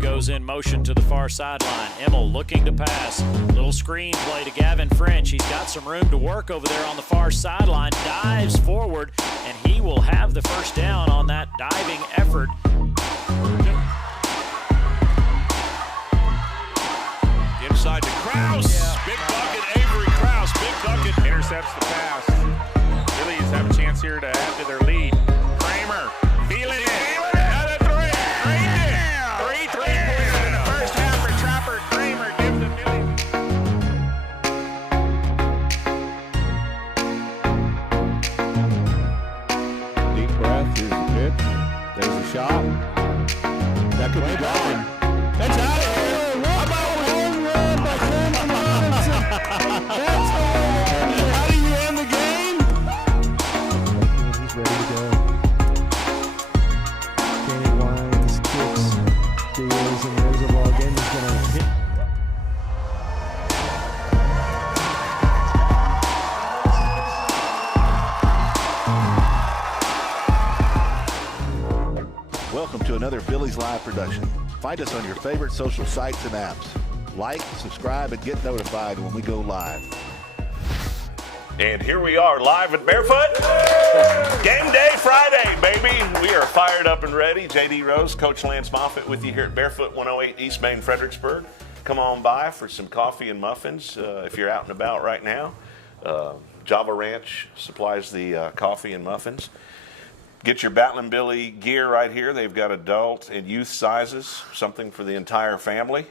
goes in motion to the far sideline. Emmel looking to pass. Little screen play to Gavin French. He's got some room to work over there on the far sideline. Dives forward, and he will have the first down on that diving effort. Inside to Krause. Big bucket, Avery Krause. Big bucket. Intercepts the pass. Billies have a chance here to add to their lead. Kramer feeling it. Another three. Drained it. 3 3-pointers in the first half for Trapper. Kramer gives the Billies. Deep breath. Here's the pitch. There's a shot. That could be gone. That's out of here. How about a home run by Cameron Robinson? That's home. How do you end the game? He's ready to go. Danny winds, kicks, deals, and there's a ball game. He's going to hit. Welcome to another Billies.Live production. Find us on your favorite social sites and apps. Like, subscribe, and get notified when we go live. And here we are live at Barefoot. Game day Friday, baby. We are fired up and ready. JD Rose, Coach Lance Moffet with you here at Barefoot 108 East Main, Fredericksburg. Come on by for some coffee and muffins if you're out and about right now. Java Ranch supplies the coffee and muffins. Get your Battlin Billie gear right here. They've got adult and youth sizes, something for the entire family.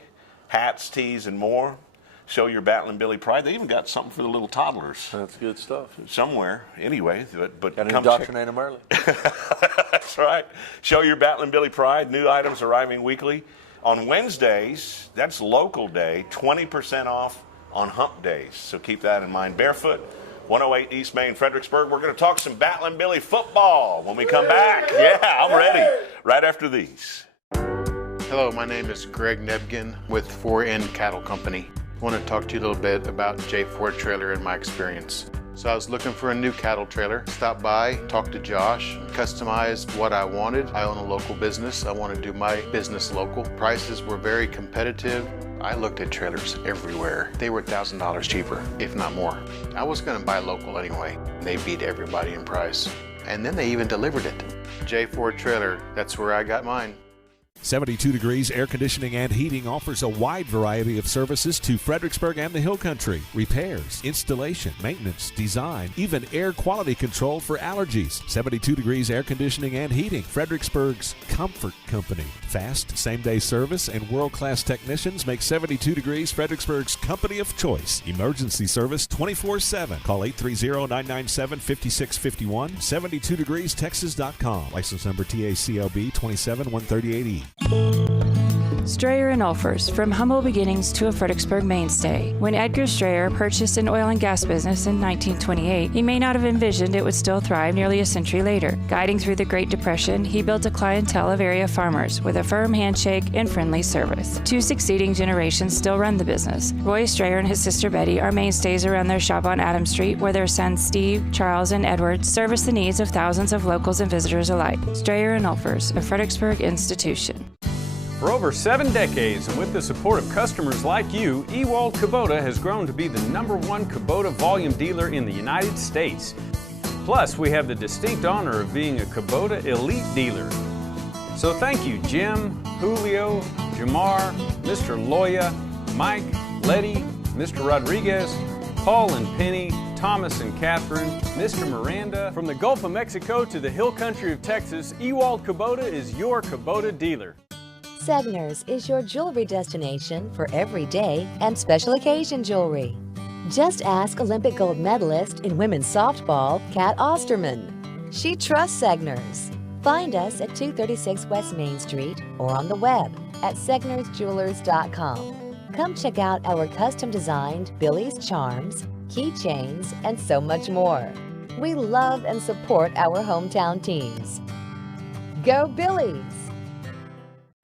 Hats, tees, and more. Show your Battlin Billie pride. They even got something for the little toddlers. That's good stuff. Somewhere, anyway. But Got to come indoctrinate them early. That's right. Show your Battlin Billie pride. New items arriving weekly. On Wednesdays, that's local day, 20% off on hump days. So keep that in mind. Barefoot, 108 East Main, Fredericksburg. We're going to talk some Battlin Billie football when we come back. Yeah, I'm ready. Right after these. Hello, my name is Greg Nebgen with 4N Cattle Company. I want to talk to you a little bit about J4 Trailer and my experience. So I was looking for a new cattle trailer, stopped by, talked to Josh, customized what I wanted. I own a local business. I want to do my business local. Prices were very competitive. I looked at trailers everywhere. They were $1,000 cheaper, if not more. I was going to buy local anyway. They beat everybody in price. And then they even delivered it. J4 Trailer, that's where I got mine. 72 Degrees Air Conditioning and Heating offers a wide variety of services to Fredericksburg and the Hill Country. Repairs, installation, maintenance, design, even air quality control for allergies. 72 Degrees Air Conditioning and Heating, Fredericksburg's comfort company. Fast, same-day service and world-class technicians make 72 Degrees Fredericksburg's company of choice. Emergency service 24/7. Call 830-997-5651. 72degreestexas.com. License number TACLB 27138E. Strayer and Ulfers, from humble beginnings to a Fredericksburg mainstay. When Edgar Strayer purchased an oil and gas business in 1928, he may not have envisioned it would still thrive nearly a century later. Guiding through the Great Depression, he built a clientele of area farmers with a firm handshake and friendly service. 2 succeeding generations still run the business. Roy Strayer and his sister Betty are mainstays around their shop on Adams Street, where their sons Steve, Charles, and Edward service the needs of thousands of locals and visitors alike. Strayer and Ulfers, a Fredericksburg institution. For over 7 decades, and with the support of customers like you, Ewald Kubota has grown to be the #1 Kubota volume dealer in the United States. Plus, we have the distinct honor of being a Kubota Elite dealer. So thank you, Jim, Julio, Jamar, Mr. Loya, Mike, Letty, Mr. Rodriguez, Paul and Penny, Thomas and Catherine, Mr. Miranda. From the Gulf of Mexico to the Hill Country of Texas, Ewald Kubota is your Kubota dealer. Segner's is your jewelry destination for everyday and special occasion jewelry. Just ask Olympic gold medalist in women's softball, Kat Osterman. She trusts Segner's. Find us at 236 West Main Street or on the web at segnersjewelers.com. Come check out our custom-designed Billy's charms, keychains, and so much more. We love and support our hometown teams. Go Billies!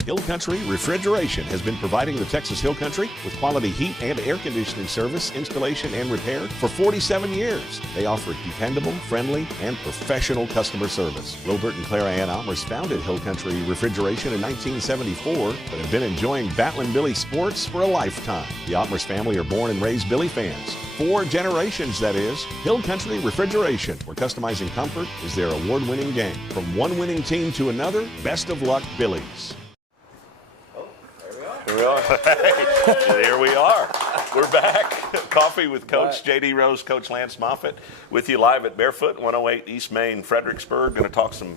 Hill Country Refrigeration has been providing the Texas Hill Country with quality heat and air conditioning service, installation, and repair for 47 years. They offer dependable, friendly, and professional customer service. Wilbert and Clara Ann Almers founded Hill Country Refrigeration in 1974, but have been enjoying Battlin Billie sports for a lifetime. The Almers family are born and raised Billie fans. 4 generations, that is. Hill Country Refrigeration, where customizing comfort is their award-winning game. From one winning team to another, best of luck, Billies. Here we are. There we are. We're back. Coffee with Coach J.D. Rose, Coach Lance Moffet, with you live at Barefoot, 108 East Main, Fredericksburg. Going to talk some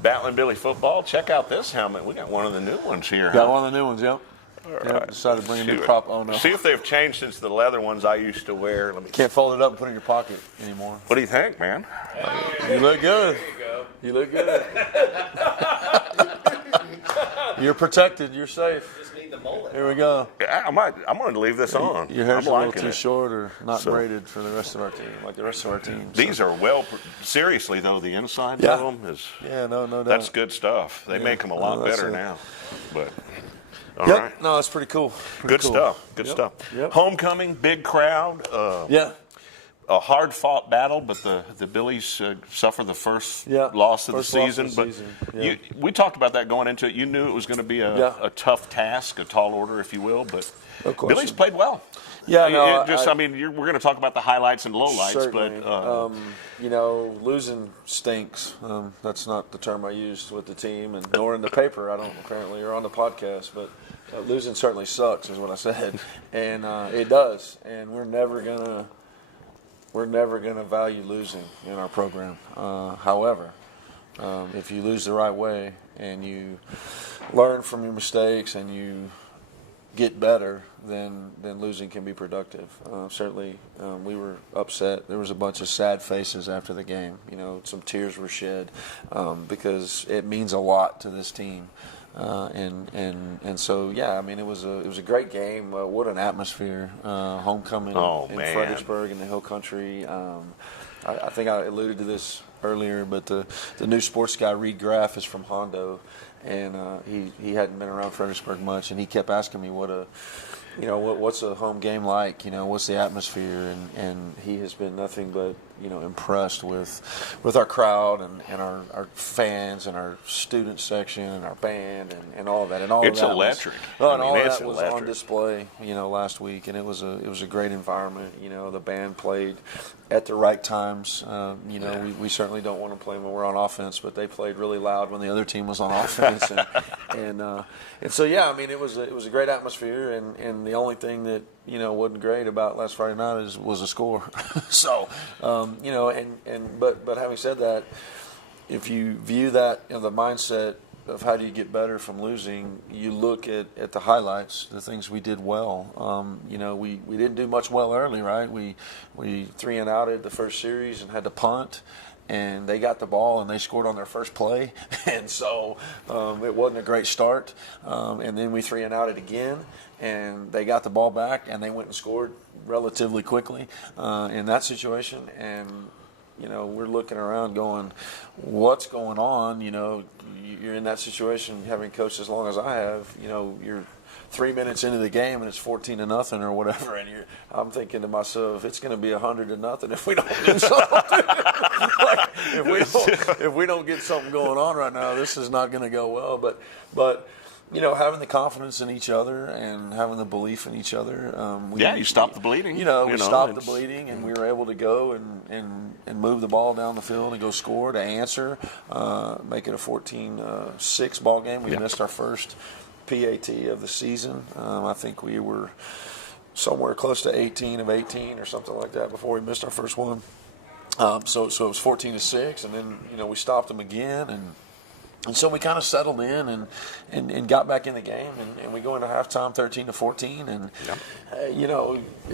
Battlin Billie football. Check out this helmet. We got one of the new ones here. Got one of the new ones, yep. All Yep, right. decided to bring a new prop on. See if they've changed since the leather ones I used to wear. Let me. Can't fold it up and put it in your pocket anymore. What do you think, man? You look good. You look good. You're protected. You're safe. Just need the mullet. Here we go. Yeah, I'm going to leave this on. Your hair's I'm a little liking too it. short or not braided for the rest of our team, like the rest of our team. These are seriously though, the inside Yeah. of them is. Yeah, no doubt. That's good stuff. They make them a lot that's better it. now. But all Yep. right. No, that's pretty cool. Pretty Good cool. stuff. Good Yep. stuff. Yep. Homecoming, big crowd. Yeah. A hard-fought battle, but the Billies suffer the first loss of First the loss season. of the But season. Yeah. we talked about that going into it. You knew it was going to be a tough task, a tall order, if you will. But Of course. Billies played well. Yeah, no, we're going to talk about the highlights and lowlights, certainly. but you know, losing stinks. That's not the term I used with the team, and nor in the paper. I don't apparently, or on the podcast, but losing certainly sucks, is what I said, and it does. And we're never gonna value losing in our program. However, if you lose the right way and you learn from your mistakes and you get better, then losing can be productive. Certainly, we were upset. There was a bunch of sad faces after the game. You know, some tears were shed because it means a lot to this team. And so yeah, I mean it was a great game. What an atmosphere! Homecoming in Fredericksburg in the Hill Country. I think I alluded to this earlier, but the new sports guy Reed Graff is from Hondo, and he hadn't been around Fredericksburg much, and he kept asking me what's a home game like? You know, what's the atmosphere? And he has been nothing but impressed with our crowd and our fans and our student section and our band and all of that. And all it's of that electric. all that was on display, last week, and it was a great environment. The band played at the right times. We certainly don't want to play when we're on offense, but they played really loud when the other team was on offense. And so yeah, I mean it was a great atmosphere, and the only thing that wasn't great about last Friday night was the score. So but having said that, if you view that the mindset of how do you get better from losing, you look at the highlights, the things we did well. We didn't do much well early, right? We 3-and-outed the first series and had to punt, and they got the ball and they scored on their first play, and so it wasn't a great start. And then we 3-and-outed again, and they got the ball back and they went and scored relatively quickly in that situation. And we're looking around going, what's going on? You're in that situation, having coached as long as I have. You're 3 minutes into the game and it's 14-0 or whatever, and I'm thinking to myself, it's going to be 100-0 if we don't do something. If we don't get something going on right now, this is not going to go well. But having the confidence in each other and having the belief in each other. You stopped the bleeding. We stopped the bleeding, and we were able to go and move the ball down the field and go score to answer, make it a 14-6 ball game. We missed our first PAT of the season. I think we were somewhere close to 18 of 18 or something like that before we missed our first one. So it was 14-6, and then we stopped them again, and so we kind of settled in and got back in the game, and we go into halftime 13-14, and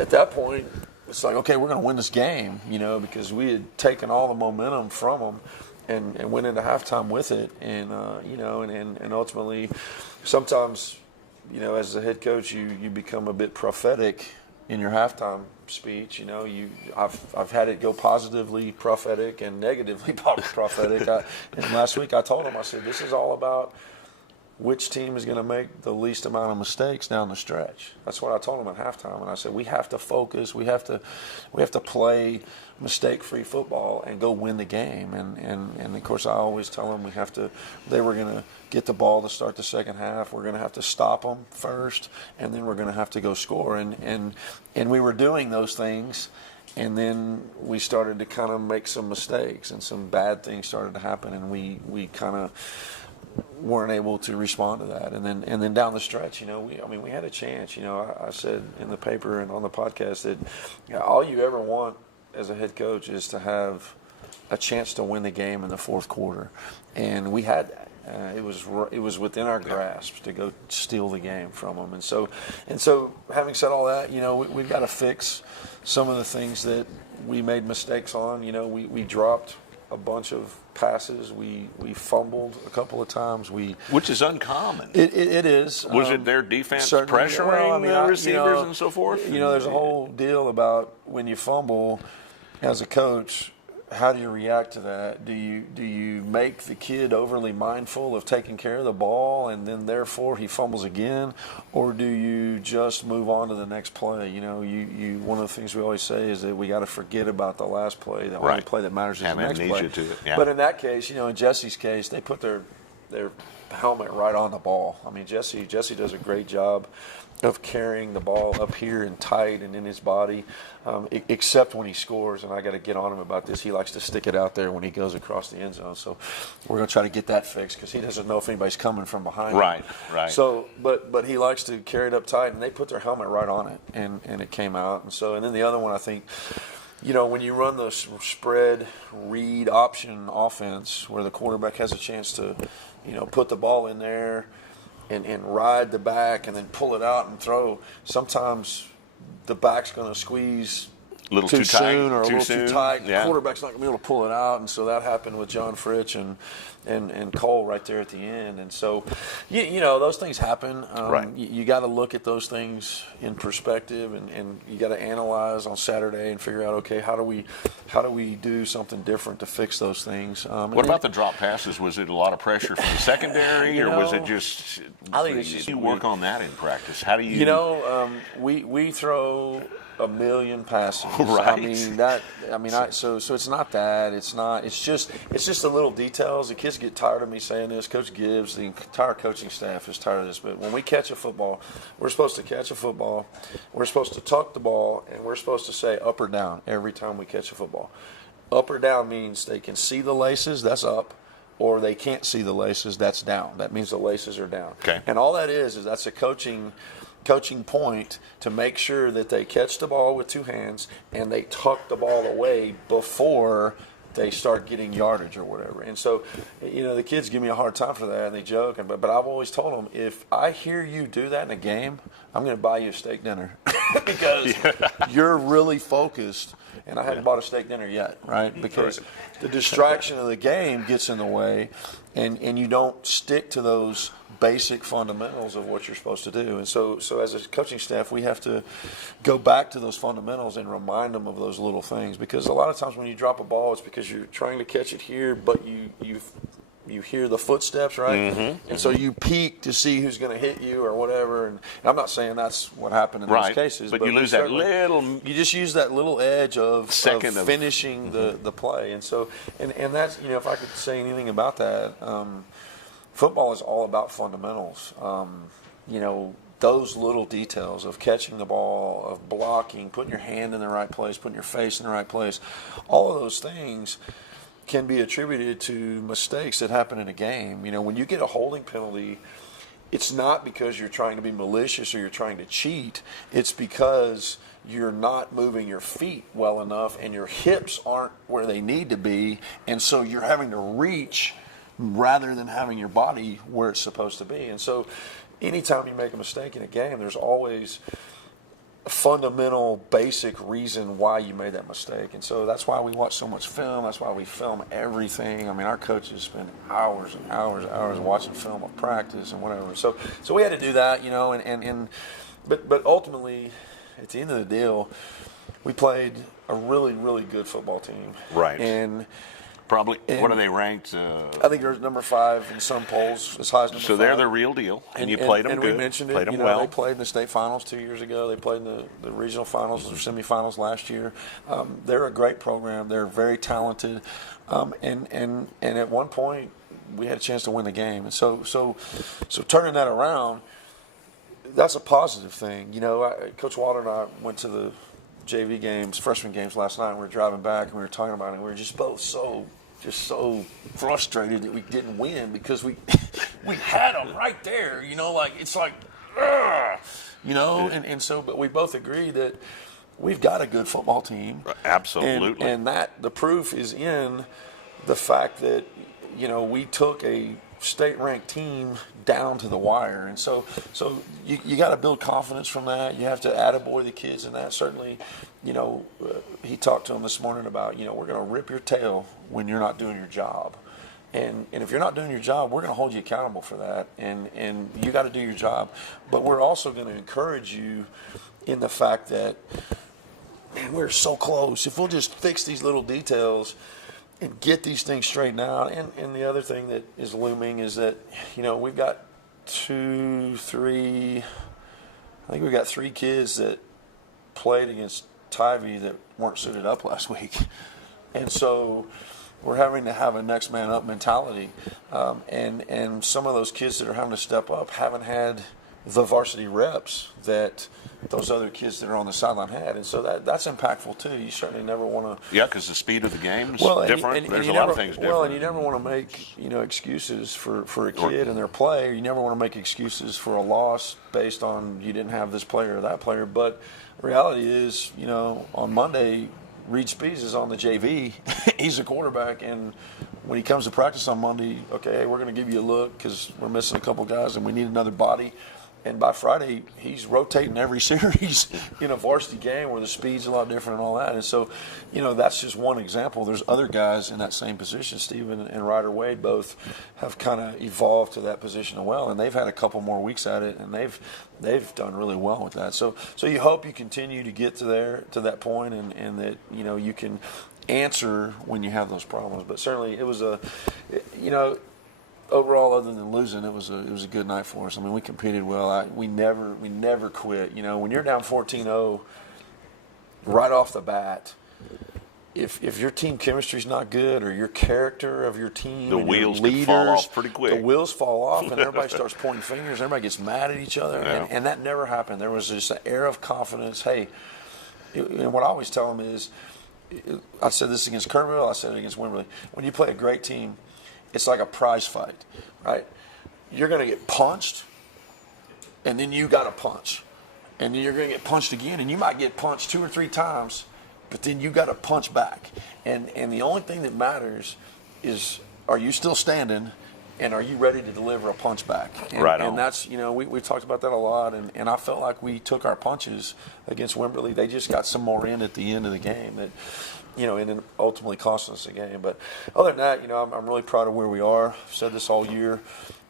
at that point it's like, okay, we're going to win this game, because we had taken all the momentum from them and went into halftime with it, and and ultimately sometimes as the head coach you become a bit prophetic in your halftime speech. I've had it go positively prophetic and negatively prophetic. And last week I told him, I said, this is all about which team is going to make the least amount of mistakes down the stretch. That's what I told them at halftime. And I said, we have to focus. We have to play mistake-free football and go win the game. And of course, I always tell them they were going to get the ball to start the second half. We're going to have to stop them first, and then we're going to have to go score. And we were doing those things. And then we started to kind of make some mistakes, and some bad things started to happen, and we kind of weren't able to respond to that. And then down the stretch, we had a chance. I said in the paper and on the podcast that all you ever want as a head coach is to have a chance to win the game in the fourth quarter, and we had that. It was within our grasp to go steal the game from them, and so having said all that, we've got to fix some of the things that we made mistakes on. We dropped a bunch of passes. We fumbled a couple of times. Which is uncommon. It is. Was it their defense certainly, pressuring the receivers and so forth? There's a whole deal about when you fumble as a coach. How do you react to that? Do you make the kid overly mindful of taking care of the ball and then therefore he fumbles again, or do you just move on to the next play? One of the things we always say is that we got to forget about the last play. The only play that matters is the next play. To it. Yeah. But in that case, in Jesse's case, they put their helmet right on the ball. I mean, Jesse does a great job of carrying the ball up here and tight and in his body, except when he scores. And I got to get on him about this. He likes to stick it out there when he goes across the end zone. So we're going to try to get that fixed because he doesn't know if anybody's coming from behind him. Right. So, but he likes to carry it up tight, and they put their helmet right on it, and it came out. And then the other one, I think, when you run the spread read option offense where the quarterback has a chance to, put the ball in there and ride the back and then pull it out and throw, sometimes the back's going to squeeze a little too tight, soon or a little too tight. Yeah. The quarterback's not going to be able to pull it out, and so that happened with John Fritch and Cole right there at the end. And so, those things happen. Right. You got to look at those things in perspective, and you got to analyze on Saturday and figure out, okay, how do we do something different to fix those things? What about the drop passes? Was it a lot of pressure from the secondary, or was it just? I think it's just you work on that in practice. How do you? We throw a million passes. Right. So it's not that. It's just the little details. The kids get tired of me saying this. Coach Gibbs, the entire coaching staff is tired of this. But when we catch a football, we're supposed to catch a football. We're supposed to tuck the ball, and we're supposed to say up or down every time we catch a football. Up or down means they can see the laces, that's up, or they can't see the laces, that's down. That means the laces are down. Okay. And all that is that's a coaching point to make sure that they catch the ball with two hands and they tuck the ball away before they start getting yardage or whatever. And so, the kids give me a hard time for that, and they joke. But I've always told them, if I hear you do that in a game, I'm going to buy you a steak dinner because you're really focused. And I haven't bought a steak dinner yet, right? Because the distraction of the game gets in the way, and you don't stick to those basic fundamentals of what you're supposed to do. And so as a coaching staff, we have to go back to those fundamentals and remind them of those little things. Because a lot of times when you drop a ball, it's because you're trying to catch it here, but you hear the footsteps, right? Mm-hmm. And so you peek to see who's going to hit you or whatever. And I'm not saying that's what happened in those cases. But you lose that little... You just use that little edge of finishing mm-hmm. the play. And so, and that's, if I could say anything about that, football is all about fundamentals. Those little details of catching the ball, of blocking, putting your hand in the right place, putting your face in the right place, all of those things can be attributed to mistakes that happen in a game. When you get a holding penalty, it's not because you're trying to be malicious or you're trying to cheat. It's because you're not moving your feet well enough and your hips aren't where they need to be, and so you're having to reach rather than having your body where it's supposed to be. And so anytime you make a mistake in a game, there's always a fundamental, basic reason why you made that mistake. And so that's why we watch so much film. That's why we film everything. I mean, our coaches spend hours and hours and hours watching film of practice and whatever. So we had to do that, but ultimately, at the end of the deal, we played a really, really good football team. Right. And Probably. And what are they ranked? I think they're number 5 in some polls, as high as number 5. So they're the real deal, and you played them and good. We mentioned played it. them well. They played in the state finals 2 years ago. They played in the regional finals or semifinals last year. They're a great program. They're very talented, and at one point we had a chance to win the game. And so turning that around, that's a positive thing. Coach Walter and I went to the JV games, freshman games last night. And we were driving back and we were talking about it. And we were just both so frustrated that we didn't win because we had them right there. It's like, ugh, but we both agree that we've got a good football team. Absolutely. And that the proof is in the fact that we took a state-ranked team down to the wire, and so you got to build confidence from that. You have to attaboy the kids, and that certainly, he talked to them this morning about, we're going to rip your tail when you're not doing your job, and if you're not doing your job, we're going to hold you accountable for that, and you got to do your job, but we're also going to encourage you in the fact that, man, we're so close. If we'll just fix these little details and get these things straightened out. And the other thing that is looming is that, we've got 3 kids that played against Tivy that weren't suited up last week. And so we're having to have a next man up mentality. And some of those kids that are having to step up haven't had the varsity reps that those other kids that are on the sideline had, and so that's impactful too. You certainly never want to. Yeah, because the speed of the game is different. And There's a never, lot of things different. Well, and you never want to make excuses for a kid and their play. You never want to make excuses for a loss based on you didn't have this player or that player. But reality is, on Monday, Reed Speeds is on the JV. He's a quarterback, and when he comes to practice on Monday, okay, hey, we're going to give you a look because we're missing a couple guys and we need another body. And by Friday, he's rotating every series in a varsity game where the speed's a lot different and all that. And so, that's just one example. There's other guys in that same position. Steven and Ryder Wade both have kind of evolved to that position as well, and they've had a couple more weeks at it, and they've done really well with that. So you hope you continue to get to that point, and that you can answer when you have those problems. But certainly, it was overall, other than losing, it was a good night for us. I mean, we competed well. We never quit. When you're down 14-0 right off the bat, if your team chemistry's not good or your character of your team, the and wheels your leaders, can fall off pretty quick. The wheels fall off, and everybody starts pointing fingers. Everybody gets mad at each other, Yeah. and that never happened. There was just an air of confidence. Hey, and what I always tell them is, I said this against Kerrville, I said it against Wimberley. When you play a great team, it's like a prize fight, right? You're going to get punched, and then you got to punch. And then you're going to get punched again, and you might get punched 2 or 3 times, but then you got to punch back. And the only thing that matters is, are you still standing, and are you ready to deliver a punch back? And, right on. And that's, we've talked about that a lot, and I felt like we took our punches against Wimberley. They just got some more in at the end of the game that, and it ultimately cost us the game. But other than that, I'm really proud of where we are. I've said this all year.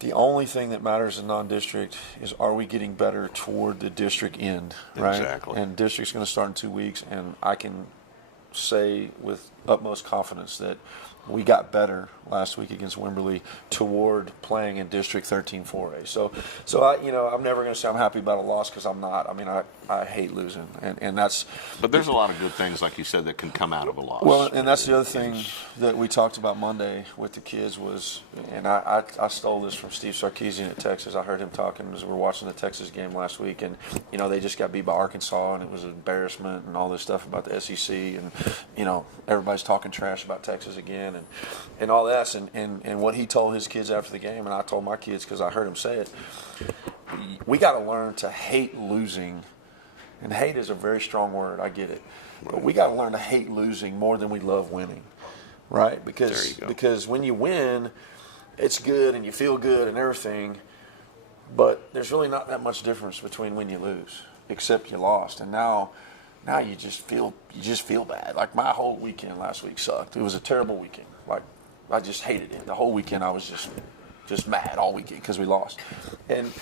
The only thing that matters in non-district is, are we getting better toward the district end, right? Exactly. And district's going to start in 2 weeks, and I can say with utmost confidence that we got better last week against Wimberley toward playing in District 13 4A. So I'm never going to say I'm happy about a loss, because I'm not. I mean, I hate losing, and that's. But there's a lot of good things, like you said, that can come out of a loss. Well, and that's the other thing that we talked about Monday with the kids was, and I stole this from Steve Sarkeesian at Texas. I heard him talking as we were watching the Texas game last week, and they just got beat by Arkansas, and it was an embarrassment and all this stuff about the SEC, and everybody's talking trash about Texas again, and all that, and what he told his kids after the game, and I told my kids because I heard him say it. We got to learn to hate losing. And hate is a very strong word, I get it. But we got to learn to hate losing more than we love winning, right? Because when you win, it's good and you feel good and everything, but there's really not that much difference between when you lose, except you lost. And now you just feel bad. Like, my whole weekend last week sucked. It was a terrible weekend. Like, I just hated it. The whole weekend I was just mad all weekend because we lost. And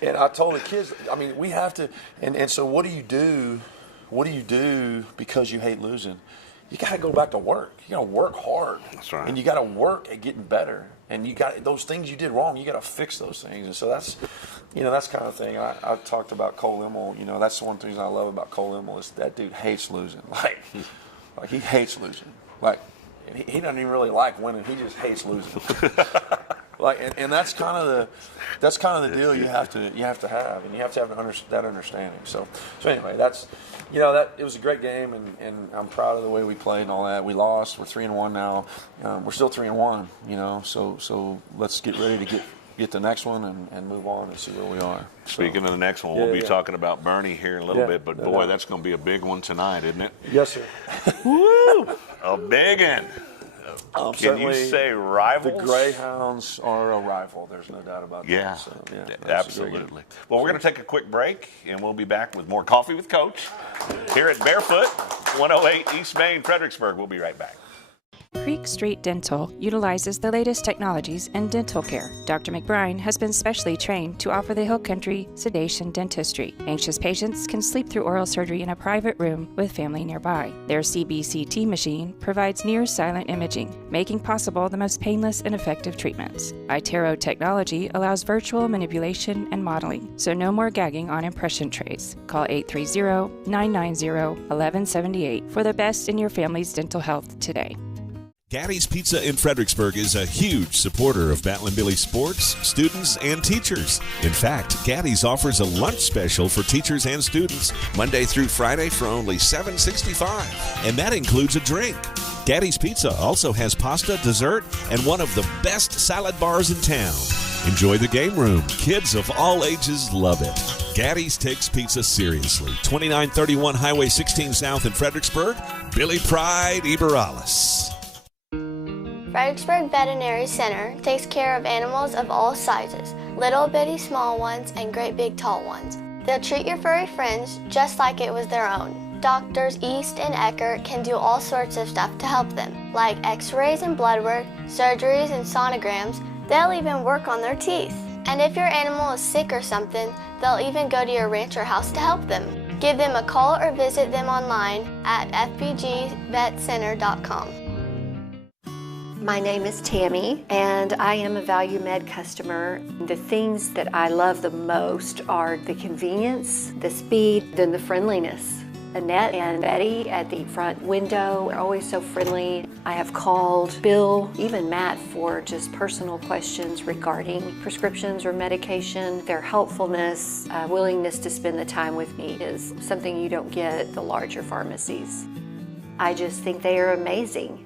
I told the kids, I mean, we have to, and so what do you do because you hate losing? you got to go back to work. You got to work hard. That's right. And you got to work at getting better. And you got those things you did wrong, you got to fix those things. And so that's, that's kind of thing. I talked about Cole Immel. That's one thing I love about Cole Immel is that dude hates losing. Like he hates losing. Like he doesn't even really like winning. He just hates losing. And that's kind of the deal you have to have, and you have to have that understanding. So anyway, that's that it was a great game, and I'm proud of the way we played and all that. We lost. We're 3-1 now. We're still 3-1. So let's get ready to get the next one and move on and see where we are. Speaking of the next one, we'll be talking about Bernie here in a little bit, but boy, that's going to be a big one tonight, isn't it? Yes, sir. Woo! A big one. Can you say rivals? The Greyhounds are a rival. There's no doubt about that. So, absolutely. Well, we're going to take a quick break, and we'll be back with more Coffee with Coach here at Barefoot, 108 East Main, Fredericksburg. We'll be right back. Creek Street Dental utilizes the latest technologies in dental care. Dr. McBride has been specially trained to offer the Hill Country sedation dentistry. Anxious patients can sleep through oral surgery in a private room with family nearby. Their CBCT machine provides near-silent imaging, making possible the most painless and effective treatments. iTero technology allows virtual manipulation and modeling, so no more gagging on impression trays. Call 830-990-1178 for the best in your family's dental health today. Gaddy's Pizza in Fredericksburg is a huge supporter of Battlin Billie sports, students, and teachers. In fact, Gaddy's offers a lunch special for teachers and students Monday through Friday for only $7.65, and that includes a drink. Gaddy's Pizza also has pasta, dessert, and one of the best salad bars in town. Enjoy the game room. Kids of all ages love it. Gaddy's takes pizza seriously. 2931 Highway 16 South in Fredericksburg. Billy Pride, Iberales. Fredericksburg Veterinary Center takes care of animals of all sizes, little bitty small ones and great big tall ones. They'll treat your furry friends just like it was their own. Doctors East and Eckert can do all sorts of stuff to help them, like x-rays and blood work, surgeries and sonograms. They'll even work on their teeth. And if your animal is sick or something, they'll even go to your ranch or house to help them. Give them a call or visit them online at fbgvetcenter.com. My name is Tammy, and I am a Value Med customer. The things that I love the most are the convenience, the speed, and the friendliness. Annette and Betty at the front window are always so friendly. I have called Bill, even Matt, for just personal questions regarding prescriptions or medication. Their helpfulness, willingness to spend the time with me is something you don't get at the larger pharmacies. I just think they are amazing.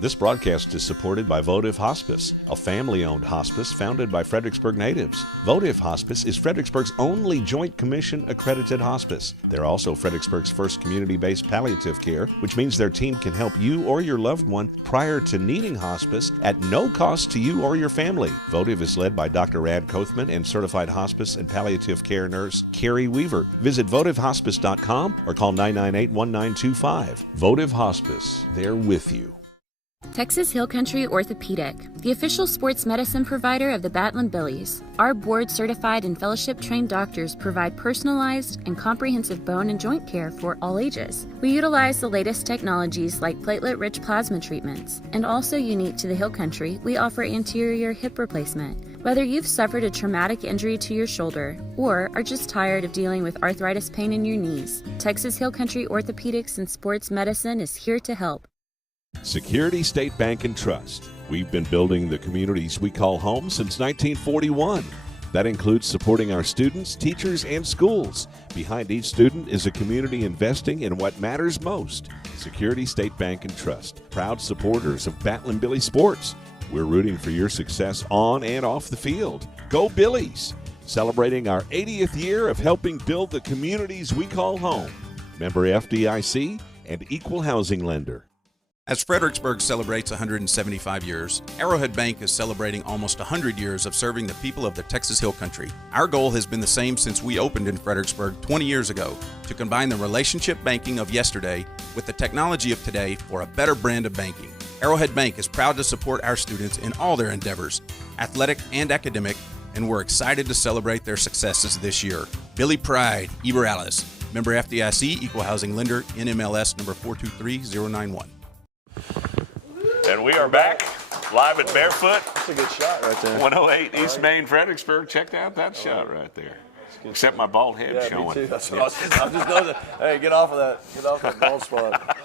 This broadcast is supported by Votive Hospice, a family-owned hospice founded by Fredericksburg natives. Votive Hospice is Fredericksburg's only Joint Commission accredited hospice. They're also Fredericksburg's first community-based palliative care, which means their team can help you or your loved one prior to needing hospice at no cost to you or your family. Votive is led by Dr. Rad Kothman and certified hospice and palliative care nurse Carrie Weaver. Visit votivehospice.com or call 998-1925. Votive Hospice, they're with you. Texas Hill Country Orthopedic, the official sports medicine provider of the Battlin Billies. Our board-certified and fellowship-trained doctors provide personalized and comprehensive bone and joint care for all ages. We utilize the latest technologies like platelet-rich plasma treatments, and also unique to the Hill Country, we offer anterior hip replacement. Whether you've suffered a traumatic injury to your shoulder or are just tired of dealing with arthritis pain in your knees, Texas Hill Country Orthopedics and Sports Medicine is here to help. Security State Bank and Trust. We've been building the communities we call home since 1941. That includes supporting our students, teachers, and schools. Behind each student is a community investing in what matters most. Security State Bank and Trust, proud supporters of Battlin Billie sports. We're rooting for your success on and off the field. Go Billies! Celebrating our 80th year of helping build the communities we call home. Member FDIC and Equal Housing Lender. As Fredericksburg celebrates 175 years, Arrowhead Bank is celebrating almost 100 years of serving the people of the Texas Hill Country. Our goal has been the same since we opened in Fredericksburg 20 years ago, to combine the relationship banking of yesterday with the technology of today for a better brand of banking. Arrowhead Bank is proud to support our students in all their endeavors, athletic and academic, and we're excited to celebrate their successes this year. Billy Pride, Iberales. Member FDIC, Equal Housing Lender, NMLS number 423091. And we are back live at Barefoot. That's a good shot right there. 108 East Main, Fredericksburg. Check out that shot right there. Except my bald head showing. Me too. That's what I'm just noticing. Hey, get off of that. Get off that bald spot.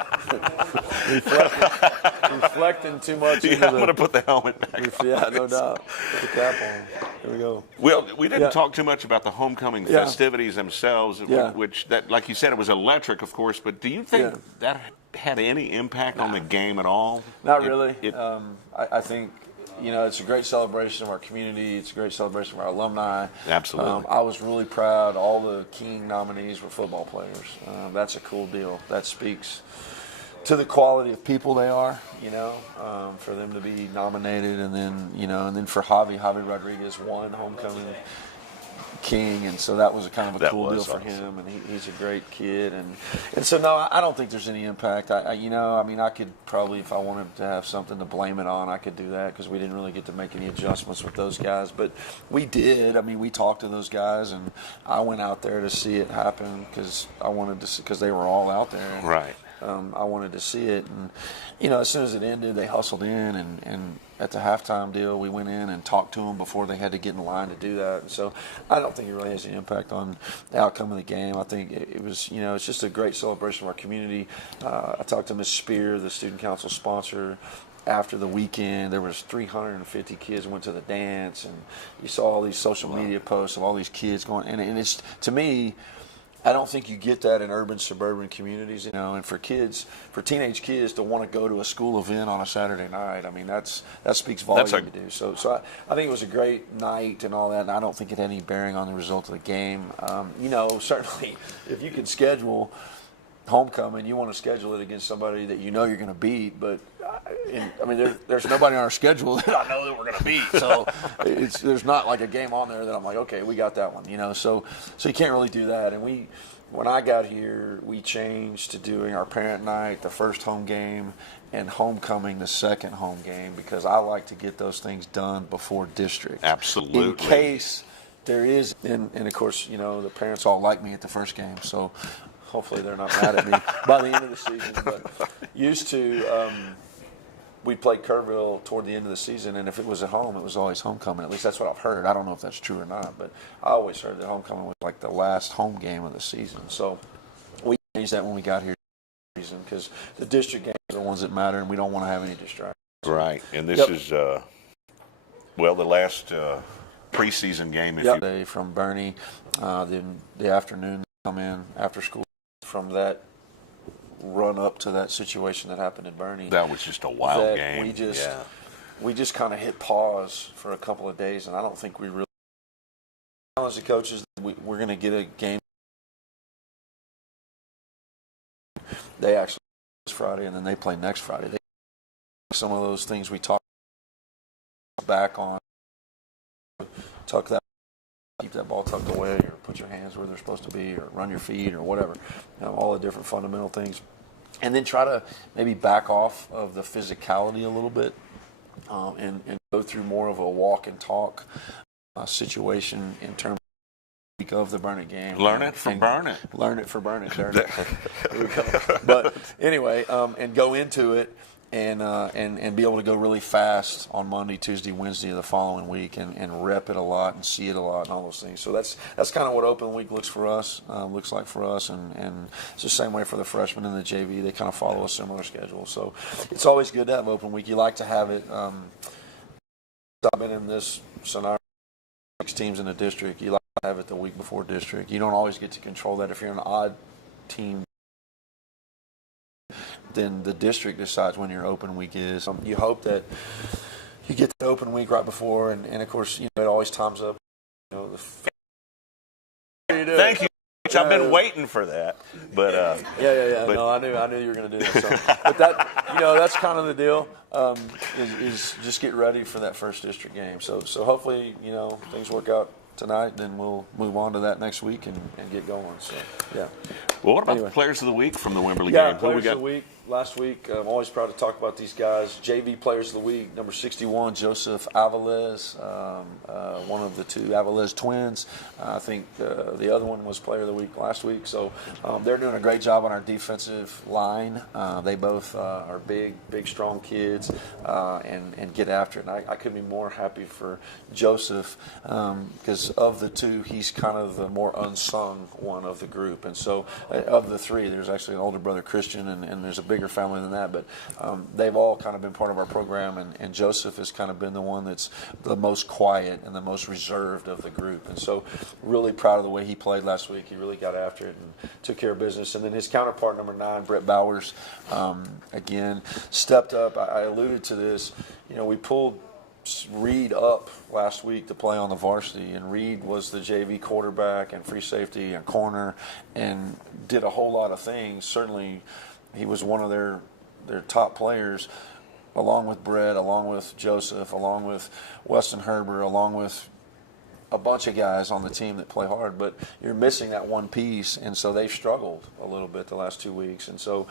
Reflecting too much. Yeah, I'm going to put the helmet back on. Yeah, no doubt. Put the cap on. Here we go. Well, we didn't talk too much about the homecoming festivities themselves, which, that, like you said, it was electric, of course. But do you think that had any impact on the game at all? Not really. I think, you know, it's a great celebration of our community. It's a great celebration of our alumni. Absolutely. I was really proud. All the King nominees were football players. That's a cool deal. That speaks to the quality of people they are, you know, for them to be nominated. And then, you know, and then for Javi Rodriguez won homecoming King, and so that was a kind of a cool deal for him, and he's a great kid, and so no, I don't think there's any impact. You know, I mean, I could probably, if I wanted to have something to blame it on, I could do that, because we didn't really get to make any adjustments with those guys, but we did. I mean, we talked to those guys, and I went out there to see it happen because I wanted to, because they were all out there, and, right. I wanted to see it, and you know, as soon as it ended, they hustled in, and at the halftime deal, we went in and talked to them before they had to get in line to do that. And so I don't think it really has any impact on the outcome of the game. I think it was, you know, it's just a great celebration of our community. I talked to Ms. Spear, the student council sponsor, after the weekend. There was 350 kids went to the dance, and you saw all these social media posts of all these kids going, and it's, to me, I don't think you get that in urban, suburban communities, you know, and for kids, for teenage kids to want to go to a school event on a Saturday night, I mean, that speaks volume to do. So I think it was a great night and all that, and I don't think it had any bearing on the result of the game. You know, certainly, if you can schedule homecoming, you want to schedule it against somebody that you know you're going to beat, but I mean, there's nobody on our schedule that I know that we're going to beat, so there's not like a game on there that I'm like, okay, we got that one, you know, so you can't really do that. And when I got here, we changed to doing our parent night the first home game and homecoming the second home game, because I like to get those things done before district. Absolutely. In case there is, and of course, you know, the parents all like me at the first game, so hopefully they're not mad at me by the end of the season. But used to, we played Kerrville toward the end of the season, and if it was at home, it was always homecoming. At least that's what I've heard. I don't know if that's true or not, but I always heard that homecoming was like the last home game of the season. So we changed that when we got here, because the district games are the ones that matter, and we don't want to have any distractions. Right, and this is, well, the last preseason game. Day from Bernie, then the afternoon they come in after school from that run up to that situation that happened in Bernie. That was just a wild game. We just kind of hit pause for a couple of days, and I don't think we really challenged the coaches. We're going to get a game. They actually play this Friday, and then they play next Friday. Some of those things we talked back on, tuck that, keep that ball tucked away, or put your hands where they're supposed to be, or run your feet, or whatever. All the different fundamental things. And then try to maybe back off of the physicality a little bit, and go through more of a walk and talk situation in terms of the Burn It game. Learn it for Burn It. Learn it for Burn It. There we go. But anyway, and go into it and be able to go really fast on Monday, Tuesday, Wednesday of the following week, and rep it a lot and see it a lot and all those things. So that's kind of what open week looks like for us, and it's the same way for the freshmen in the JV. They kind of follow a similar schedule. So it's always good to have open week. You like to have it. I've been in this scenario, 6 teams in a district. You like to have it the week before district. You don't always get to control that. If you're an odd team, then the district decides when your open week is. You hope that you get the open week right before, and of course, you know, it always times up. You know, Thank you. I've been waiting for that, but But, no, I knew you were going to do that. So. But that, you know, that's kind of the deal. Is just get ready for that first district game. So hopefully, you know, things work out tonight, then we'll move on to that next week and get going. So yeah. Well, what about the players of the week from the Wimberley game? Players of the week. last week, I'm always proud to talk about these guys. JV Players of the Week, number 61, Joseph Aviles, one of the two Aviles twins. I think the other one was Player of the Week last week. So they're doing a great job on our defensive line. They both are big, strong kids and get after it. And I couldn't be more happy for Joseph because of the two, he's kind of the more unsung one of the group. And so of the three, there's actually an older brother, Christian, and there's a bigger family than that. But they've all kind of been part of our program, and Joseph has kind of been the one that's the most quiet and the most reserved of the group. And so really proud of the way he played last week. He really got after it and took care of business. And then his counterpart, number 9, Brett Bowers, again, stepped up. I alluded to this. We pulled Reed up last week to play on the varsity, and Reed was the JV quarterback and free safety and corner and did a whole lot of things. Certainly he was one of their top players, along with Brett, along with Joseph, along with Weston Herbert, along with a bunch of guys on the team that play hard, but you're missing that one piece, and so they've struggled a little bit the last 2 weeks. And so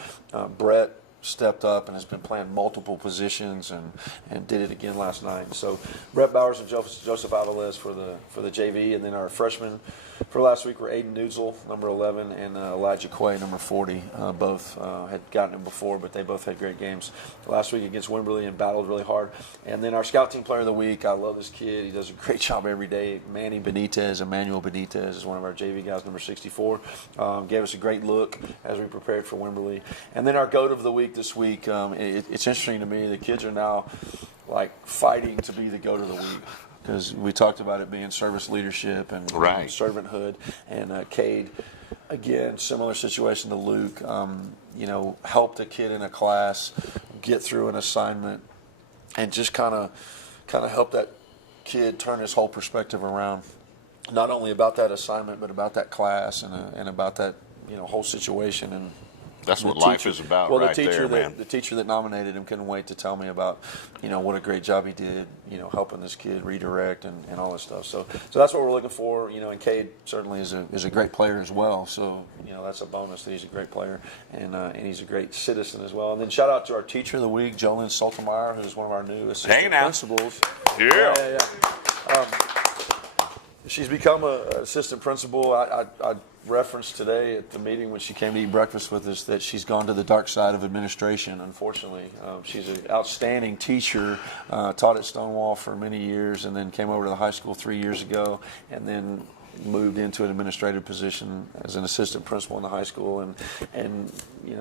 Brett stepped up and has been playing multiple positions and did it again last night. So Brett Bowers and Joseph Aviles for the JV, and then our freshmen for last week were Aiden Newsel, number 11, and Elijah Quay, number 40. Both had gotten him before, but they both had great games last week against Wimberley and battled really hard. And then our Scout Team Player of the Week, I love this kid. He does a great job every day. Emmanuel Benitez is one of our JV guys, number 64. Gave us a great look as we prepared for Wimberley. And then our GOAT of the Week this week, it's interesting to me, the kids are now like fighting to be the GOAT of the Week, because we talked about it being service leadership and servanthood. And Cade, again, similar situation to Luke, helped a kid in a class get through an assignment and just kind of help that kid turn his whole perspective around, not only about that assignment but about that class and about that whole situation. And that's what life is about, well, right there, man. The teacher that nominated him couldn't wait to tell me about, what a great job he did, helping this kid redirect and all this stuff. So that's what we're looking for, and Cade certainly is a great player as well. So, that's a bonus that he's a great player and he's a great citizen as well. And then shout out to our Teacher of the Week, Jolene Saltemeyer, who's one of our new assistant principals. Yeah. She's become an assistant principal. I referenced today at the meeting when she came to eat breakfast with us that she's gone to the dark side of administration, unfortunately. She's an outstanding teacher, taught at Stonewall for many years, and then came over to the high school 3 years ago, and then moved into an administrative position as an assistant principal in the high school, and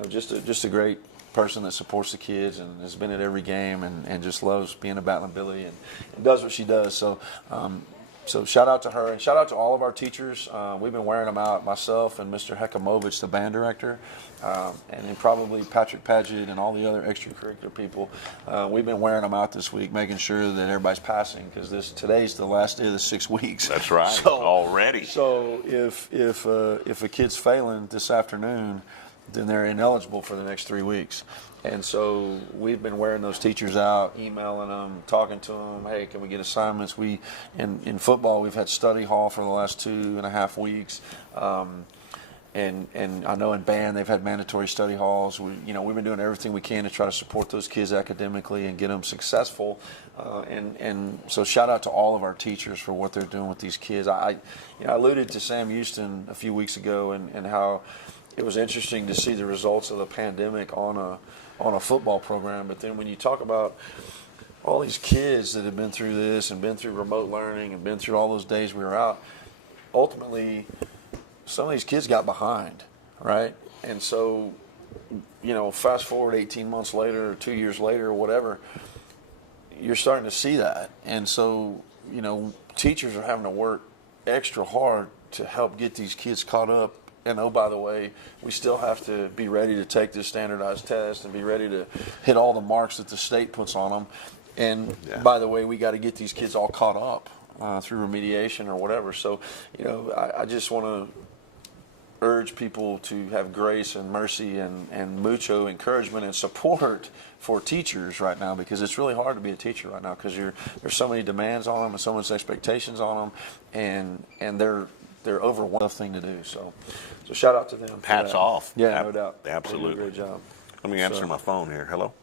just a great person that supports the kids and has been at every game and just loves being a Battlin Billie and does what she does. So shout out to her, and shout out to all of our teachers. We've been wearing them out, myself and Mr. Hekamovich, the band director, and then probably Patrick Paget and all the other extracurricular people. We've been wearing them out this week, making sure that everybody's passing, because today's the last day of the 6 weeks. That's right, already. So if a kid's failing this afternoon, then they're ineligible for the next 3 weeks. And so we've been wearing those teachers out, emailing them, talking to them. Hey, can we get assignments? In football, we've had study hall for the last 2.5 weeks. And I know in band they've had mandatory study halls. We've been doing everything we can to try to support those kids academically and get them successful. And so shout out to all of our teachers for what they're doing with these kids. I alluded to Sam Houston a few weeks ago and how it was interesting to see the results of the pandemic on a football program. But then when you talk about all these kids that have been through this and been through remote learning and been through all those days we were out, ultimately some of these kids got behind, right? And so, fast forward 18 months later or 2 years later or whatever, you're starting to see that. And so, teachers are having to work extra hard to help get these kids caught up. And oh, by the way, we still have to be ready to take this standardized test and be ready to hit all the marks that the state puts on them. And by the way, we got to get these kids all caught up through remediation or whatever. So, I just want to urge people to have grace and mercy and mucho encouragement and support for teachers right now, because it's really hard to be a teacher right now because there's so many demands on them and so much expectations on them, and they're overwhelmed thing to do. So shout out to them. Hats off. Yeah, no doubt. Absolutely. They do a great job. Let me answer my phone here. Hello?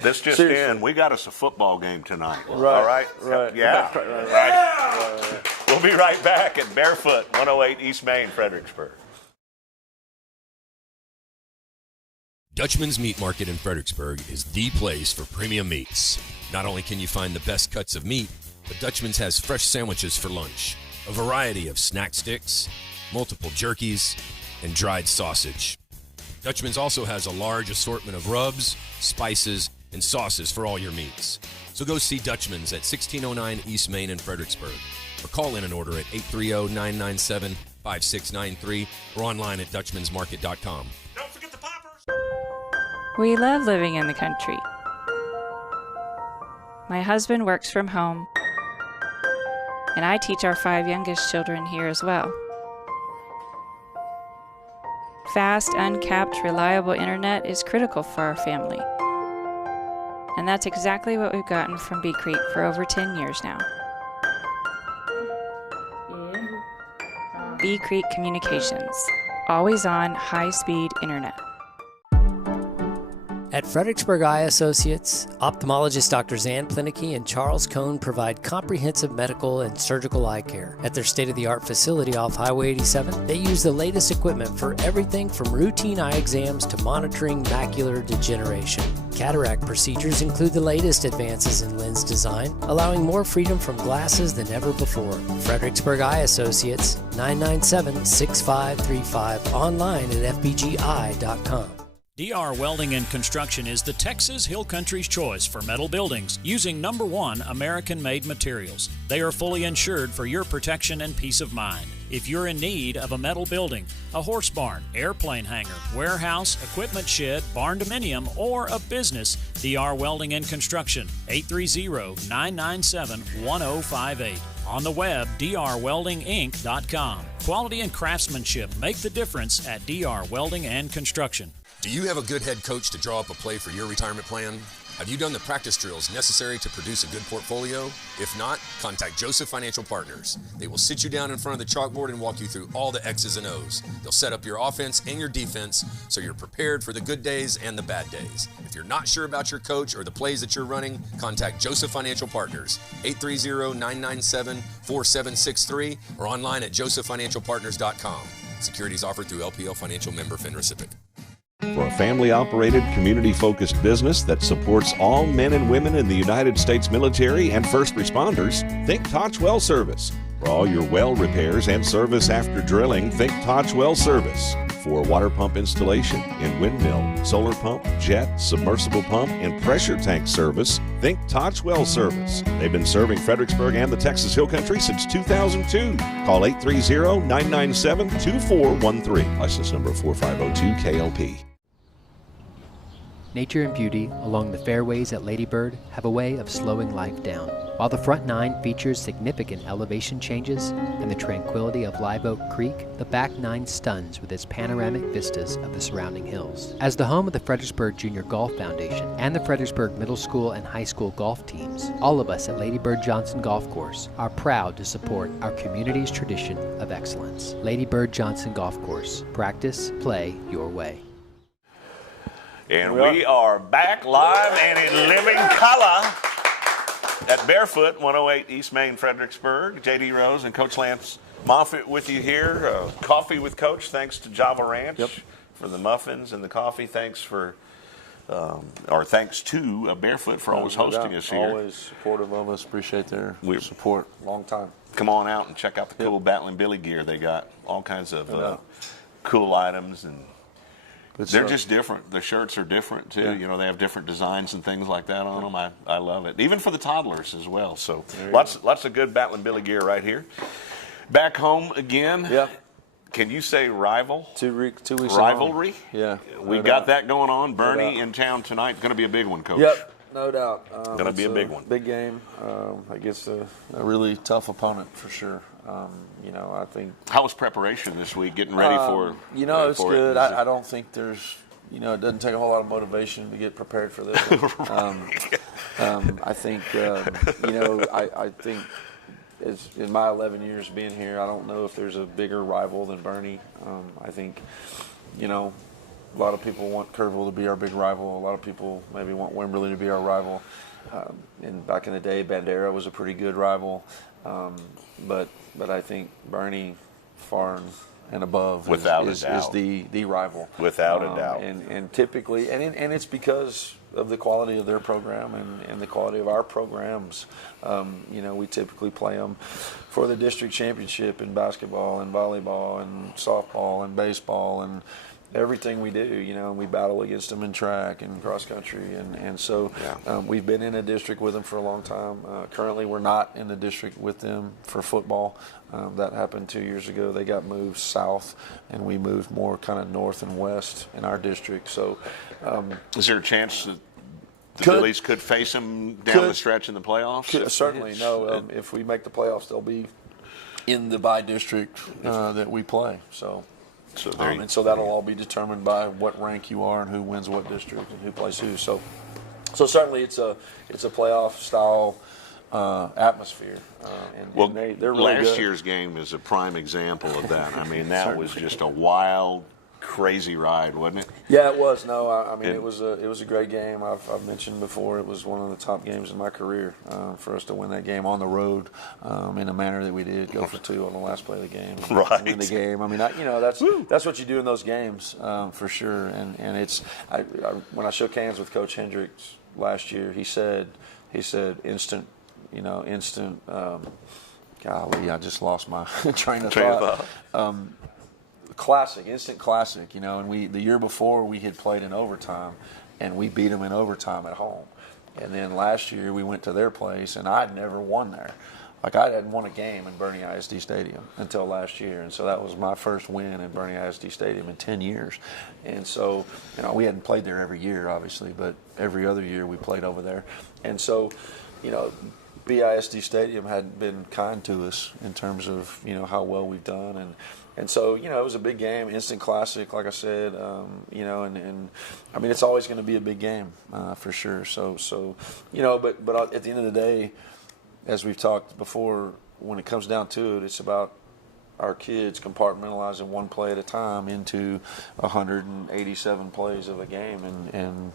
This just Seriously. in. We got us a football game tonight. Right, All right? right. Yeah. Right. We'll be right back at Barefoot, 108 East Main, Fredericksburg. Dutchman's Meat Market in Fredericksburg is the place for premium meats. Not only can you find the best cuts of meat, but Dutchman's has fresh sandwiches for lunch, a variety of snack sticks, multiple jerkies, and dried sausage. Dutchman's also has a large assortment of rubs, spices, and sauces for all your meats. So go see Dutchman's at 1609 East Main in Fredericksburg, or call in an order at 830-997-5693 or online at dutchmansmarket.com. Don't forget the poppers. We love living in the country. My husband works from home, and I teach our 5 youngest children here as well. Fast, uncapped, reliable internet is critical for our family. And that's exactly what we've gotten from Bee Creek for over 10 years now. Bee Creek Communications. Always on, high-speed internet. At Fredericksburg Eye Associates, ophthalmologist Dr. Zan Plinicky and Charles Cohn provide comprehensive medical and surgical eye care. At their state-of-the-art facility off Highway 87, they use the latest equipment for everything from routine eye exams to monitoring macular degeneration. Cataract procedures include the latest advances in lens design, allowing more freedom from glasses than ever before. Fredericksburg Eye Associates, 997-6535, online at fbgi.com. DR Welding and Construction is the Texas Hill Country's choice for metal buildings using #1 American-made materials. They are fully insured for your protection and peace of mind. If you're in need of a metal building, a horse barn, airplane hangar, warehouse, equipment shed, barn dominium, or a business, DR Welding and Construction, 830-997-1058. On the web, drweldinginc.com. Quality and craftsmanship make the difference at DR Welding and Construction. Do you have a good head coach to draw up a play for your retirement plan? Have you done the practice drills necessary to produce a good portfolio? If not, contact Joseph Financial Partners. They will sit you down in front of the chalkboard and walk you through all the X's and O's. They'll set up your offense and your defense so you're prepared for the good days and the bad days. If you're not sure about your coach or the plays that you're running, contact Joseph Financial Partners, 830-997-4763 or online at josephfinancialpartners.com. Securities offered through LPL Financial member FINRA. For a family-operated, community-focused business that supports all men and women in the United States military and first responders, think Toch Well Service. For all your well repairs and service after drilling, think Toch Well Service. For water pump installation in windmill, solar pump, jet, submersible pump, and pressure tank service, think Toch Well Service. They've been serving Fredericksburg and the Texas Hill Country since 2002. Call 830-997-2413. License number 4502 KLP. Nature and beauty along the fairways at Lady Bird have a way of slowing life down. While the front 9 features significant elevation changes and the tranquility of Live Oak Creek, the back 9 stuns with its panoramic vistas of the surrounding hills. As the home of the Fredericksburg Junior Golf Foundation and the Fredericksburg Middle School and High School golf teams, all of us at Lady Bird Johnson Golf Course are proud to support our community's tradition of excellence. Lady Bird Johnson Golf Course. Practice, play your way. And we are back live and in living color at Barefoot, 108 East Main, Fredericksburg. J.D. Rose and Coach Lance Moffet with you here. Coffee with Coach, thanks to Java Ranch for the muffins and the coffee. Thanks for, thanks to Barefoot for always hosting us here. Always supportive of us. Appreciate their support. Long time. Come on out and check out the cool Battlin Billie gear. They got all kinds of cool items, and they're just different. The shirts are different too. You know, they have different designs and things like that on them. I love it. Even for the toddlers as well. So lots of good Battlin Billie gear right here. Back home again. Yeah. Can you say rival? 2 weeks rivalry? On. Yeah. We got that going on. Bernie in town tonight. Going to be a big one, Coach. Yep. No doubt. Going to be a big one. Big game. Against a really tough opponent for sure. You know, I think. How was preparation this week? Getting ready for? You know, it's good. I don't think there's. You know, it doesn't take a whole lot of motivation to get prepared for this. I think. You know, I think. In my 11 years being here, I don't know if there's a bigger rival than Bernie. I think, you know, A lot of people want Kerrville to be our big rival. A lot of people maybe want Wimberley to be our rival. And back in the day, Bandera was a pretty good rival. But I think Bernie, far and above, Without is a doubt. the rival. Without a doubt. And typically, and it's because of the quality of their program and the quality of our programs. We typically play them for the district championship in basketball and volleyball and softball and baseball and everything we do, and we battle against them in track and cross country, and so we've been in a district with them for a long time. Currently, we're not in the district with them for football. That happened 2 years ago. They got moved south, and we moved more kind of north and west in our district. So, is there a chance that the Billies could face them down the stretch in the playoffs? Certainly, no. If we make the playoffs, they'll be in the by district that we play. So that'll all be determined by what rank you are and who wins what district and who plays who. So certainly it's a playoff style atmosphere. They're really last good. year's game is a prime example of that. I mean, that was just a wild, crazy ride, wasn't it? Yeah, it was. No, I mean it was a great game. I've mentioned before it was one of the top games in my career for us to win that game on the road in a manner that we did, go for 2 on the last play of the game, right? Win the game. I mean, that's what you do in those games for sure. And it's when I shook hands with Coach Hendricks last year, he said instant. Golly, I just lost my train of thought. Instant classic, and the year before we had played in overtime and we beat them in overtime at home. And then last year we went to their place and I'd never won there. Like I hadn't won a game in Bernie ISD Stadium until last year. And so that was my first win in Bernie ISD Stadium in 10 years. And so, we hadn't played there every year obviously, but every other year we played over there. And so, BISD Stadium hadn't been kind to us in terms of, how well we've done. And so, it was a big game, instant classic, like I said, and I mean, it's always going to be a big game for sure. So but at the end of the day, as we've talked before, when it comes down to it, it's about our kids compartmentalizing one play at a time into 187 plays of a game and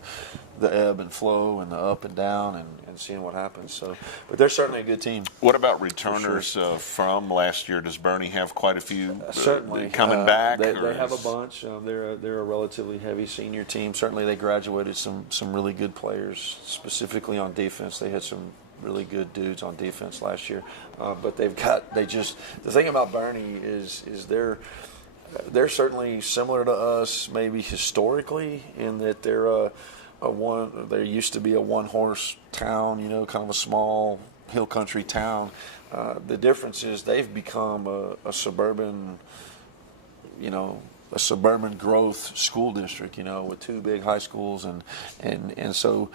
the ebb and flow and the up and down and seeing what happens. So, but they're certainly a good team. What about returners from last year? Does Bernie have quite a few certainly coming back? They have a bunch. They're a relatively heavy senior team. Certainly they graduated some really good players, specifically on defense. They had some really good dudes on defense last year, but the thing about Bernie is they're certainly similar to us, maybe historically, in that they're they used to be a one-horse town, kind of a small hill country town. The difference is they've become a suburban, a suburban growth school district, with 2 big high schools, and so,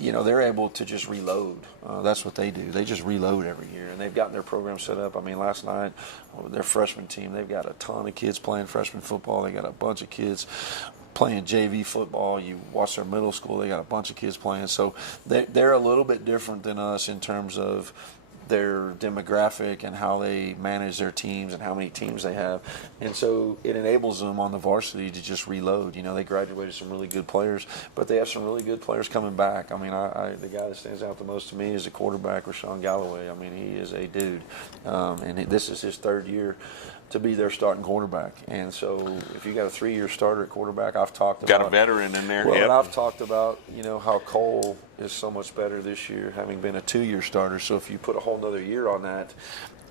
they're able to just reload. That's what they do. They just reload every year, and they've gotten their program set up. I mean, last night, their freshman team, they've got a ton of kids playing freshman football. They got a bunch of kids playing JV football. You watch their middle school, they got a bunch of kids playing. So they're a little bit different than us in terms of their demographic and how they manage their teams and how many teams they have. And so it enables them on the varsity to just reload. They graduated some really good players, but they have some really good players coming back. I mean, the guy that stands out the most to me is the quarterback, Rashawn Galloway. I mean, he is a dude. And this is his 3rd year to be their starting quarterback. And so if you got a 3-year starter at quarterback, I've talked about... Got a veteran in there. Well, yep. And I've talked about, how Cole is so much better this year, having been a 2-year starter. So if you put a whole nother year on that,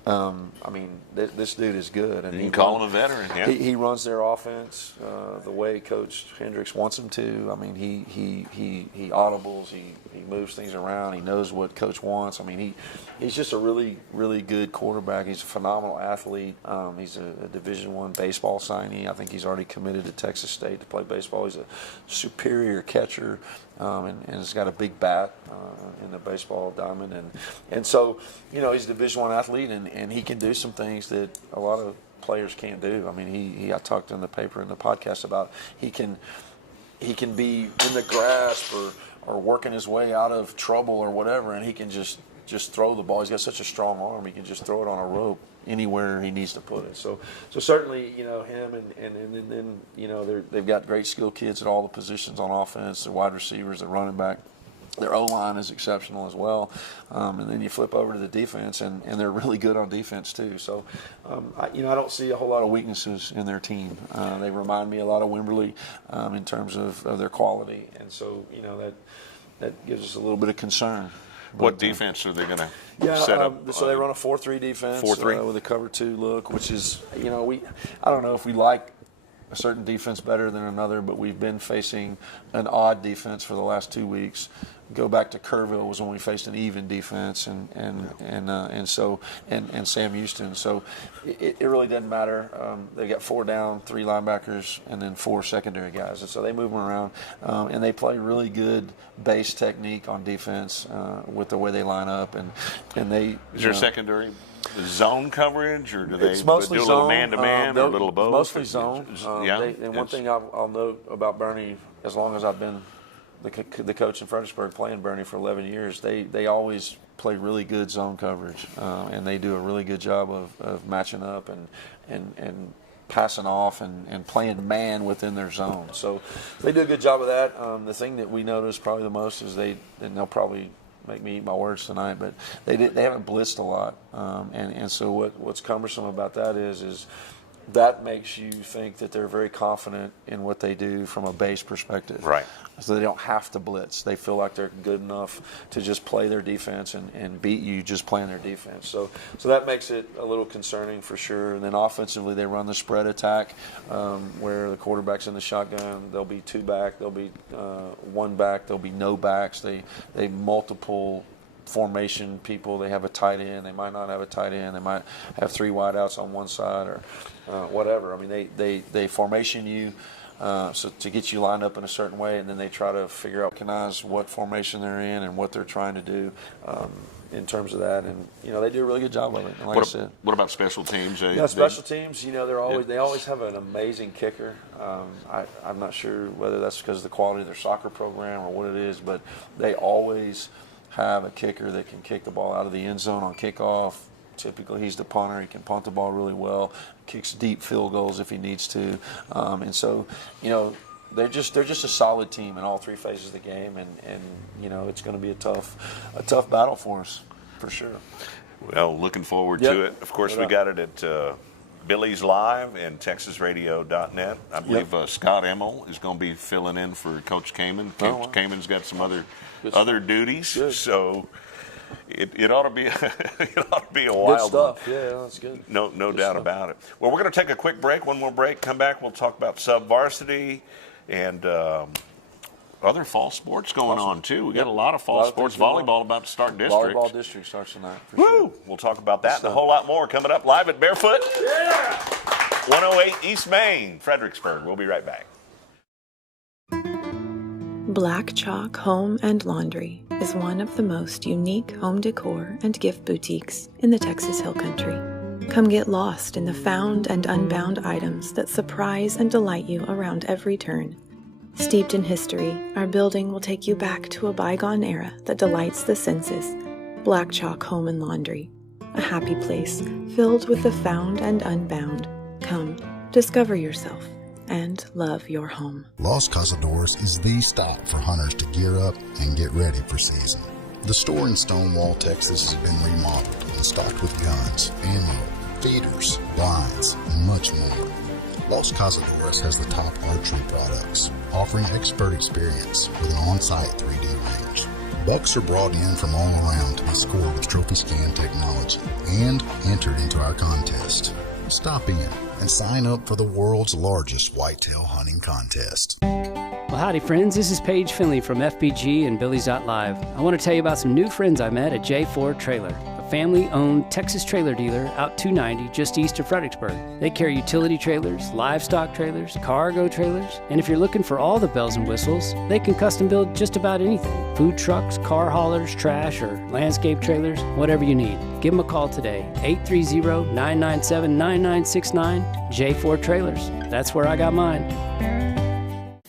I mean, this dude is good. And you can call him a veteran, yeah. He runs their offense the way Coach Hendricks wants him to. I mean, he audibles, he moves things around, he knows what Coach wants. I mean, he's just a really, really good quarterback. He's a phenomenal athlete. He's a Division I baseball signee. I think he's already committed to Texas State to play baseball. He's a superior catcher. And has got a big bat in the baseball diamond, and so he's a Division I athlete, and he can do some things that a lot of players can't do. I mean, I talked in the paper in the podcast about he can be in the grasp or working his way out of trouble or whatever, and he can just throw the ball. He's got such a strong arm, he can just throw it on a rope anywhere he needs to put it. So certainly, him and then they've got great skilled kids at all the positions on offense, the wide receivers, the running back. Their O-line is exceptional as well. And then you flip over to the defense, and they're really good on defense too. So, I don't see a whole lot of weaknesses in their team. They remind me a lot of Wimberley in terms of their quality. And so, that gives us a little bit of concern. What defense are they going to set up? So they run a 4-3 defense 4-3? With a cover 2 look, which is, I don't know if we like a certain defense better than another, but we've been facing an odd defense for the last 2 weeks. Go back to Kerrville was when we faced an even defense, and Sam Houston. So it really doesn't matter. They got 4 down, 3 linebackers, and then 4 secondary guys. And so they move them around, and they play really good base technique on defense with the way they line up, and they. Is there secondary zone coverage, or do they it's mostly do a zone, little man-to-man or a little of both? Mostly zone. One thing I'll note about Bernie, as long as I've been the coach in Fredericksburg playing Bernie for 11 years, they always play really good zone coverage, and they do a really good job of matching up and passing off and playing man within their zone. So they do a good job of that. The thing that we notice probably the most is and they'll probably make me eat my words tonight, but they haven't blitzed a lot, and so what's cumbersome about that is that makes you think that they're very confident in what they do from a base perspective. Right. So they don't have to blitz. They feel like they're good enough to just play their defense and beat you just playing their defense. So that makes it a little concerning for sure. And then offensively, they run the spread attack where the quarterback's in the shotgun. There'll be 2 back. There'll be 1 back. There'll be no backs. They multiple formation people. They have a tight end. They might not have a tight end. They might have 3 wideouts on one side or whatever. I mean, they formation you so to get you lined up in a certain way, and then they try to recognize what formation they're in and what they're trying to do in terms of that. And they do a really good job of it. And like I said, what about special teams? Special teams. They always have an amazing kicker. I'm not sure whether that's because of the quality of their soccer program or what it is, but they always have a kicker that can kick the ball out of the end zone on kickoff. Typically, he's the punter. He can punt the ball really well, kicks deep field goals if he needs to, and so they're just a solid team in all 3 phases of the game, and it's going to be a tough battle for us for sure. Well, looking forward to it. Of course, we got it at Billies.Live and TexasRadio.net. I believe Scott Emmel is going to be filling in for Coach Kamen. Kamen's got some other duties, so it ought to be a wild good stuff. one. Yeah, that's good. No doubt about it. Well, we're going to take a quick break. One more break. Come back. We'll talk about sub-varsity and other fall sports going on too. We got a lot of fall sports. Volleyball about to start district. Volleyball district starts tonight. Woo! Sure. We'll talk about that and a whole lot more coming up live at Barefoot. Yeah. 108 East Main, Fredericksburg. We'll be right back. Black Chalk Home and Laundry is one of the most unique home decor and gift boutiques in the Texas Hill Country. Come get lost in the found and unbound items that surprise and delight you around every turn. Steeped in history, our building will take you back to a bygone era that delights the senses. Black Chalk Home and Laundry, a happy place filled with the found and unbound. Come, discover yourself and love your home. Los Cazadores is the stop for hunters to gear up and get ready for season. The store in Stonewall, Texas has been remodeled and stocked with guns, ammo, feeders, blinds, and much more. Los Cazadores has the top archery products, offering expert experience with an on-site 3D range. Bucks are brought in from all around to be scored with trophy scan technology and entered into our contest. Stop in and sign up for the world's largest whitetail hunting contest. Well, howdy, friends. This is Paige Finley from FBG and Billies.Live. I want to tell you about some new friends I met at J4 Trailer, a family-owned Texas trailer dealer out 290 just east of Fredericksburg. They carry utility trailers, livestock trailers, cargo trailers, and if you're looking for all the bells and whistles, they can custom build just about anything. Food trucks, car haulers, trash, or landscape trailers, whatever you need. Give them a call today, 830-997-9969, J4 Trailers. That's where I got mine.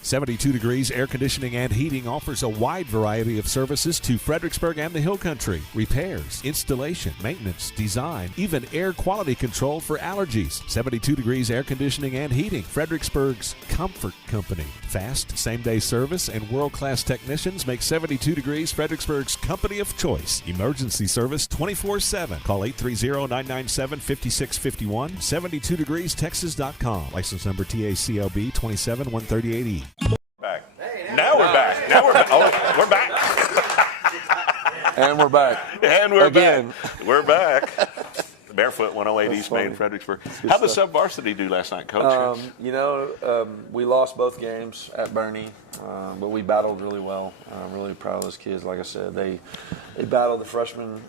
72 Degrees Air Conditioning and Heating offers a wide variety of services to Fredericksburg and the Hill Country. Repairs, installation, maintenance, design, even air quality control for allergies. 72 Degrees Air Conditioning and Heating, Fredericksburg's comfort company. Fast, same-day service and world-class technicians make 72 Degrees Fredericksburg's company of choice. Emergency service 24/7. Call 830-997-5651. 72degreestexas.com. License number TACLB 27138E. Back. Now we're back. Now we're back. Oh, we're back. And we're back. And we're again. Back. We're back. Barefoot 108 East Main, Fredericksburg. How'd the sub-varsity do last night, Coach? We lost both games at Bernie, but we battled really well. I'm really proud of those kids. Like I said, they battled. The freshmen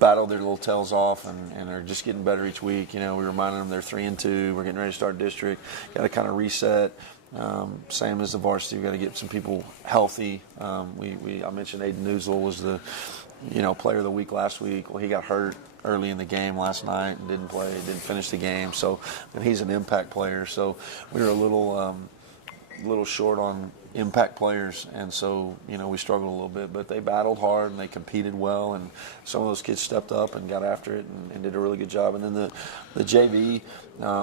battled their little tails off, and they're just getting better each week. We reminded them they're 3-2. We're getting ready to start district. Got to kind of reset. Same as the varsity. We've got to get some people healthy. I mentioned Aiden Newsel was the player of the week last week. Well, he got hurt early in the game last night and didn't didn't finish the game. So, and he's an impact player. So we were a little short on impact players, and so we struggled a little bit. But they battled hard and they competed well, and some of those kids stepped up and got after it and did a really good job. And then the JV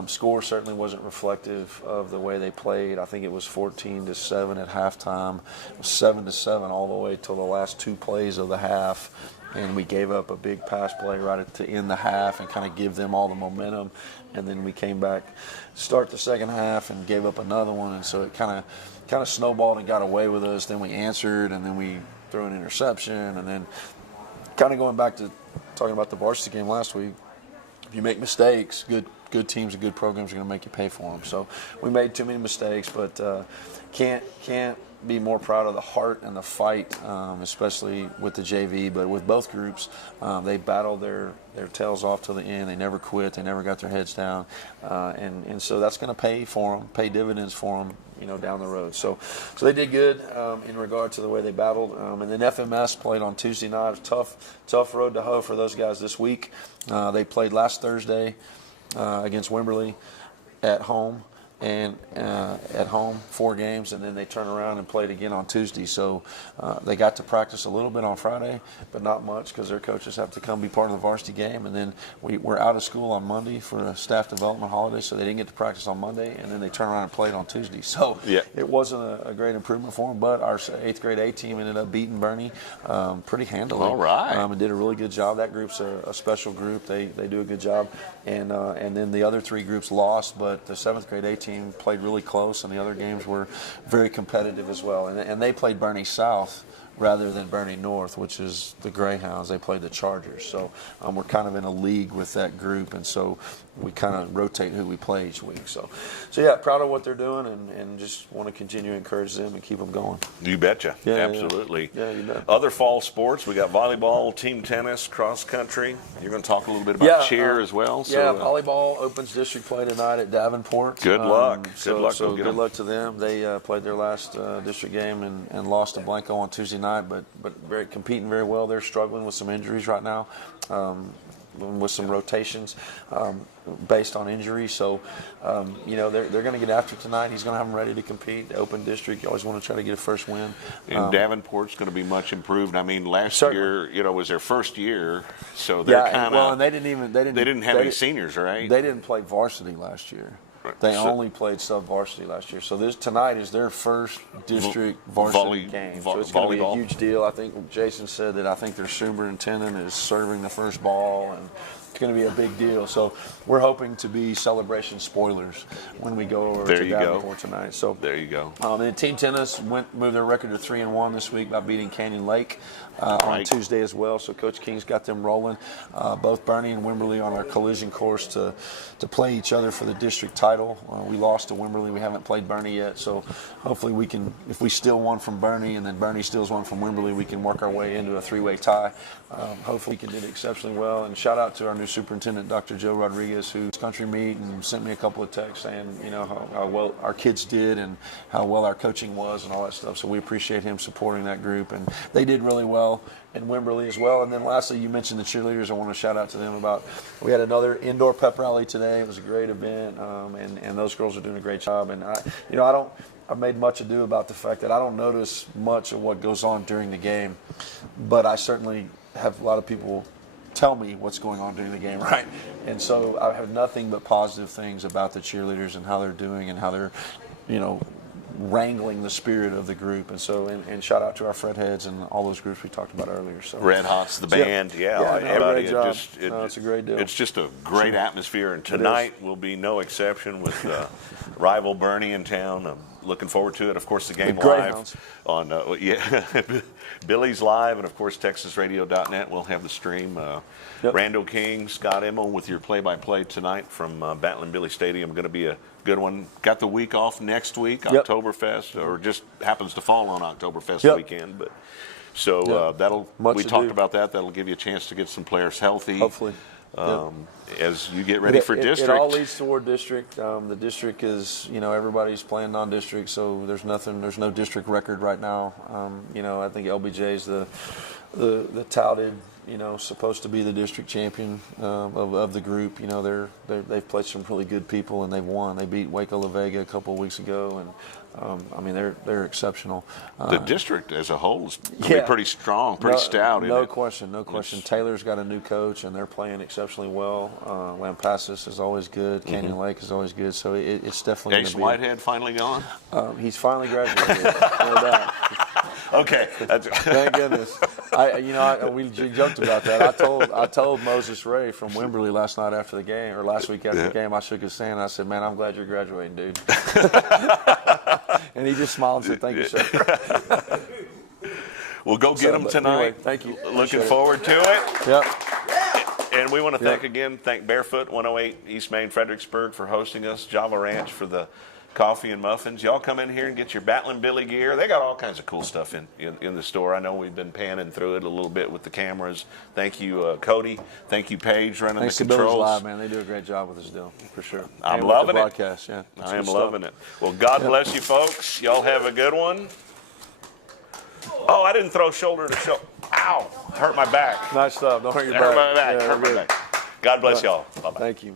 score certainly wasn't reflective of the way they played. I think it was 14-7 at halftime. It was 7-7 all the way till the last two plays of the half. And we gave up a big pass play right to end the half and kind of give them all the momentum. And then we came back, start the second half, and gave up another one. And so it kind of snowballed and got away with us. Then we answered, and then we threw an interception. And then kind of going back to talking about the varsity game last week, if you make mistakes, good teams and good programs are going to make you pay for them. So we made too many mistakes, but can't be more proud of the heart and the fight, especially with the JV, but with both groups. They battled their tails off till the end. They never quit. They never got their heads down. And so that's going to pay dividends for them, down the road. So they did good in regard to the way they battled. And then FMS played on Tuesday night. It was tough road to hoe for those guys this week. They played last Thursday against Wimberley at home. And at home 4 games, and then they turn around and played again on Tuesday. So they got to practice a little bit on Friday, but not much because their coaches have to come be part of the varsity game. And then we're out of school on Monday for a staff development holiday, so they didn't get to practice on Monday, and then they turn around and played on Tuesday. So it wasn't a great improvement for them, but our 8th grade A team ended up beating Bernie pretty handily. All right. And did a really good job. That group's a special group. They do a good job. And then the other 3 groups lost, but the 7th grade A team played really close, and the other games were very competitive as well. And they played Bernie South rather than Bernie North, which is the Greyhounds. They played the Chargers. So we're kind of in a league with that group, and so we kind of rotate who we play each week. So yeah, proud of what they're doing, and just want to continue to encourage them and keep them going. You betcha. Yeah, absolutely. Yeah, you bet. Other fall sports, we got volleyball, team tennis, cross country. You're going to talk a little bit about cheer as well. So, volleyball opens district play tonight at Davenport. Good luck. Good luck to them. They played their last district game and lost to Blanco on Tuesday night, but competing very well. They're struggling with some injuries right now. With some rotations based on injury. So, they're going to get after tonight. He's going to have them ready to compete. The open district, you always want to try to get a first win. And Davenport's going to be much improved. I mean, last year, was their first year, so they're kind of. Well, and they didn't have any seniors, right? They didn't play varsity last year. They only played sub-varsity last year. So tonight is their first district varsity game. So it's going to be a huge deal. I think Jason said that I think their superintendent is serving the first ball, and it's going to be a big deal. So we're hoping to be celebration spoilers when we go over to Davenport tonight. So there you go. And team tennis moved their record to 3-1 this week by beating Canyon Lake on Tuesday as well. So Coach King's got them rolling. Both Bernie and Wimberley on our collision course to play each other for the district title. We lost to Wimberley. We haven't played Bernie yet. So hopefully we can, if we steal one from Bernie and then Bernie steals one from Wimberley, we can work our way into a 3-way tie. Hopefully we can do it exceptionally well. And shout out to our new cheerleader superintendent, Dr. Joe Rodriguez, who's country meet and sent me a couple of texts saying, how well our kids did and how well our coaching was and all that stuff. So we appreciate him supporting that group, and they did really well in Wimberley as well. And then lastly, you mentioned the cheerleaders. I want to shout out to them we had another indoor pep rally today. It was a great event, and those girls are doing a great job. And I've made much ado about the fact that I don't notice much of what goes on during the game, but I certainly have a lot of people tell me what's going on during the game, right? And so I have nothing but positive things about the cheerleaders and how they're doing and how they're, wrangling the spirit of the group. And so, and shout out to our Fred Heads and all those groups we talked about earlier. So Red Hot's the band, everybody. Great job. It's a great deal. It's just a great atmosphere, and tonight will be no exception with rival Bernie in town. I'm looking forward to it. Of course, the game live on Billies.Live, and of course TexasRadio.net. We'll have the stream. Randall King, Scott Emmel with your play-by-play tonight from Battlin Billie Stadium. Going to be a good one. Got the week off next week, Oktoberfest, or just happens to fall on Oktoberfest weekend. But so we talked about that. That'll give you a chance to get some players healthy. Hopefully. As you get ready for district. It all leads toward district. The district is, everybody's playing non-district, so there's no district record right now. I think LBJ is the touted, supposed to be the district champion of the group. They've played some really good people and they've won. They beat Waco La Vega a couple of weeks ago, and they're exceptional. The district as a whole is pretty strong, pretty stout. No question. Taylor's got a new coach, and they're playing exceptionally well. Lampasas is always good. Canyon Lake is always good. So it's definitely. Ace Whitehead finally gone? He's finally graduated. No doubt. Okay. Thank goodness. We joked about that. I told Moses Ray from Wimberley last night after the game, or last week after the game. I shook his hand. And I said, "Man, I'm glad you're graduating, dude." And he just smiled and said, "Thank you, sir." We'll go get them tonight. Anyway, thank you. Looking forward to it. Yep. And we want to thank Barefoot 108 East Main Fredericksburg for hosting us, Java Ranch for the coffee and muffins. Y'all come in here and get your Battlin Billie gear. They got all kinds of cool stuff in the store. I know we've been panning through it a little bit with the cameras. Thank you, Cody. Thank you, Paige, running Thanks the controls. Thanks to Billies.Live, man. They do a great job with this deal, for sure. I'm loving it. Broadcast, yeah. I am loving it. Well, God bless you, folks. Y'all have a good one. Oh, I didn't throw shoulder to shoulder. Ow! Hurt my back. Nice stuff. Don't hurt your back. Hurt my back. Hurt my back. God bless y'all. Bye-bye. Thank you.